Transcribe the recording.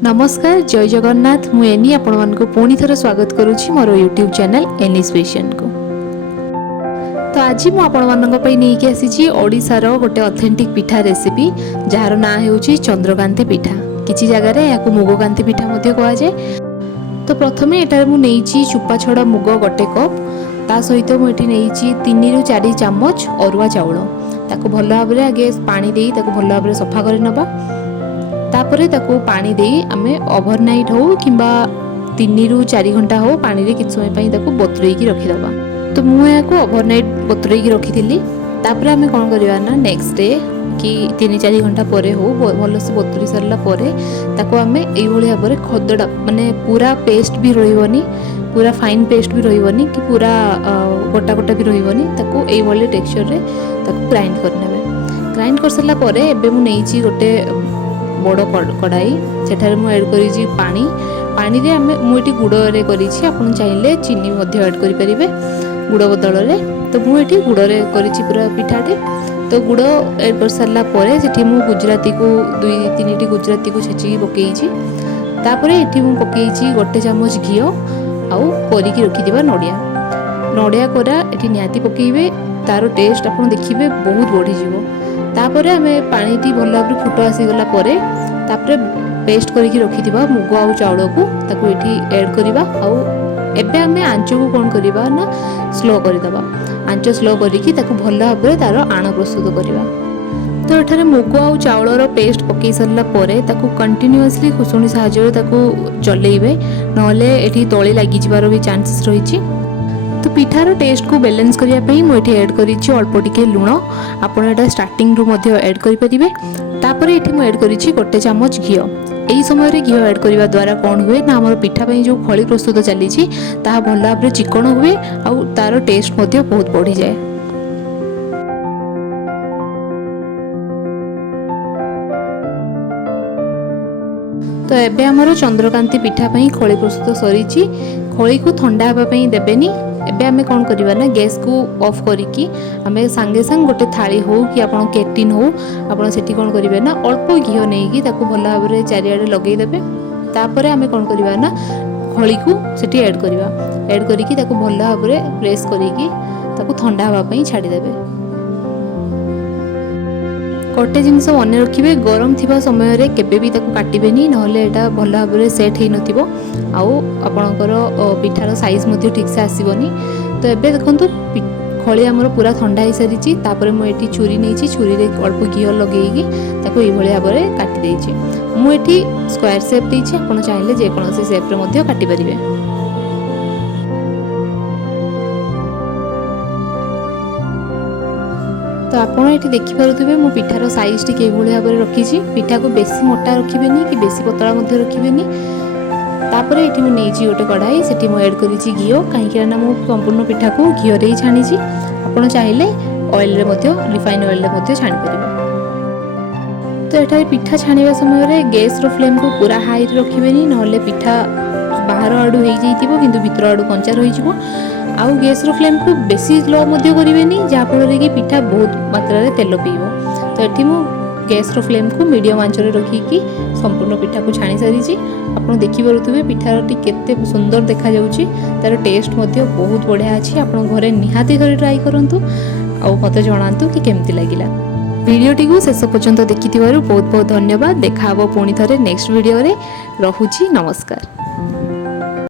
नमस्कार जय जगन्नाथ मु एनी आपण मानक पुणी थर स्वागत करुछि मोर यूट्यूब चैनल एनी स्पेशन को। तो आज मु आपण मानक पई नै के आसी ओडिसा रो गोटे ऑथेंटिक पिठा रेसिपी जार ना हेउछि चंद्रकांति पिठा। किछि जगह रे याकु मुगकांति पिठा मध्ये कहआ जाय। तो प्रथमे एटार मु नैछि चुपा छड़ा मुग गोटे कप, ता सहित मु एठी नैछि 3 रु 4 चम्मच अरुआ चाउल। ताको भलो भाबरे आगे पानी देई ताको भलो भाबरे सफा करि नबा। तापरे ताको पानी देई आमे ओवरनाइट हो किंबा 3 रु 4 घंटा हो पानी रे किछ समय पई ताको बतुरेई की रखि दबा। तो मु याको ओवरनाइट बतुरेई की रखिथिली। तापरे आमे कोन करिवा ना नेक्स्ट डे कि 3-4 घंटा परे हो भलो से बतुरी सरला परे ताको आमे एई भली भाबरे खदडा माने पूरा पेस्ट भी रहिवनी, पूरा फाइन पेस्ट भी रहिवनी कि पूरा गोटा गोटा भी रहिवनी, ताको एई भली टेक्सचर रे ताको ग्राइंड करनेबे। ग्राइंड कर सरला परे एबे मु नैछि गोटे बड़ कड़ाई, सेठारे मु ऐड करिछि पानी। पानी रे आमे मु एठी गुड़ रे करिछि, आपन चाहिले चीनी मध्ये ऐड करि परिबे गुड़ बदल रे। तो मु एठी गुड़ रे करिछि पूरा पिठाटे। तो गुड़ ऐड कर सरला परे सेठी मु गुजराती को 2-3 टी गुजराती को छेची पकेइछि। तापरे एठी मु पकेइछि गोटे चम्मच घियो आउ कोरी की रखि दिबा नडिया। नडिया कोरा एठी नियाती पकेइबे, तारो टेस्ट आपन देखिबे बहुत बढ़ी जिवो। तापरे आमे पानी टी भल भाबरे फुटो आसी गला परे तापरे पेस्ट करिकी रखि दिबा मुग आउ चाउल को ताको एठी ऐड करिबा। आउ एबे आमे आंचो को कोन करिबा ना स्लो करि दबा। आंचो स्लो करिकी ताको भल भाबरे तारो आण प्रस्तुत करिबा। तो एठारे मुग आउ चाउल रो पेस्ट पकई सरला परे ताको कंटिन्यूअसली खुसुणी साहाय्य ताको चलेइबे, नहले एठी तळी लागि जिबारो भी चांसेस रहिछि। तो पिठार टेस्ट को बैलेंस करिया पई मु एठी ऐड करिछि अल्प टिके लूण। आपण एटा स्टार्टिंग रु मध्ये ऐड करि परिबे। तापरे एठी मु ऐड करिछि गोटे चम्मच घियो। एही समय रे घियो ऐड करिवा द्वारा कोन हुए ना हमर पिठा पई जो खळी प्रस्तुत चलीछि ता भल भाबरे चिकन हुए आउ तार टेस्ट मध्ये बहुत बढ़ी जाय। तो एबे हमर चंद्रकांति पिठा पई खळी प्रस्तुत सरीछि। खळी को ठंडा हेबा पई देबेनी। एबे आमे कोन करिबा ना गैस को ऑफ करिकी आमे संगे संग गोटे थाली हो कि आपण केटिन हो आपण सेठी कोन करिवे ना अल्प घियो नेकी ताको भल भाबरे चारियाडे लगेई देबे। तापरे आमे कोन करिबा ना खळी को सेठी ऐड करिबा। ऐड करिकी ताको भल भाबरे प्रेस करिकी ताको ठंडा हेबा पई छाडी देबे। गोटे जिनस मन रखिए गरम थिबा समय रे केबे भी ताको काटिबेनी, नहले एटा भल भाबरे सेट हेइ नथिबो आउ आपणकर पिठार साइज मध्ये ठीक से आसीबोनी। तो एबे देखंतु खळी हमर पूरा ठंडा हेइ सारिछि। तापरे मु एठी छुरी नेछि, छुरी रे अल्प घियो लगेइकी ताको एइ भली भाबरे काटि देछि। मु एठी स्क्वायर शेप देछि, आपण चाहिले जे कोनोसी शेप रे मध्ये काटि परिबे। तो आपण एठी देखि पारुथिबे मु पिठार साइज टी के भली भाबरे रखिछि। पिठा को बेसी मोटा रखिबेनी कि बेसी पतला मध्ये रखिबेनी। तापरे एठी मु नेछि गोटे कढ़ाई, सेठी मु ऐड करिछि घियो, काहे कि ना मु संपूर्ण पिठा को घियो रे छानिछि। आपण चाहिले ऑयल रे मध्ये रिफाइन ऑयल रे मध्ये छानि परिबे। तो एठारे पिठा छानिबा समय रे गैस रो फ्लेम को पूरा हाई रे रखिबेनी, नहले पिठा बाहर आडू हेइ जैतिबो किंतु भितर आडू कंचा रहि जिवो। आउ गैस रो फ्लेम को बेसी स्लो मध्ये करिवेनी जा फल रे कि पिठा बहुत मात्रा रे तेल पीबो। तो एठी मु गैस रो फ्लेम को मीडियम आंच रे रखिकी संपूर्ण पिठा को छाणी सारिछि। आपण देखि पारुथिबे पिठार टी केते सुंदर देखा जाउछि, तार टेस्ट मध्ये बहुत बढ़िया अछि। आपण घरे निहाती घरे ट्राई करंतु आउ मते जणांतु कि केमति लागिला। वीडियोटी को शेष पर्यंत देखिथिबारु बहुत बहुत धन्यवाद। देखा हबो पुणी थरे नेक्स्ट वीडियो रे। रहुछि नमस्कार।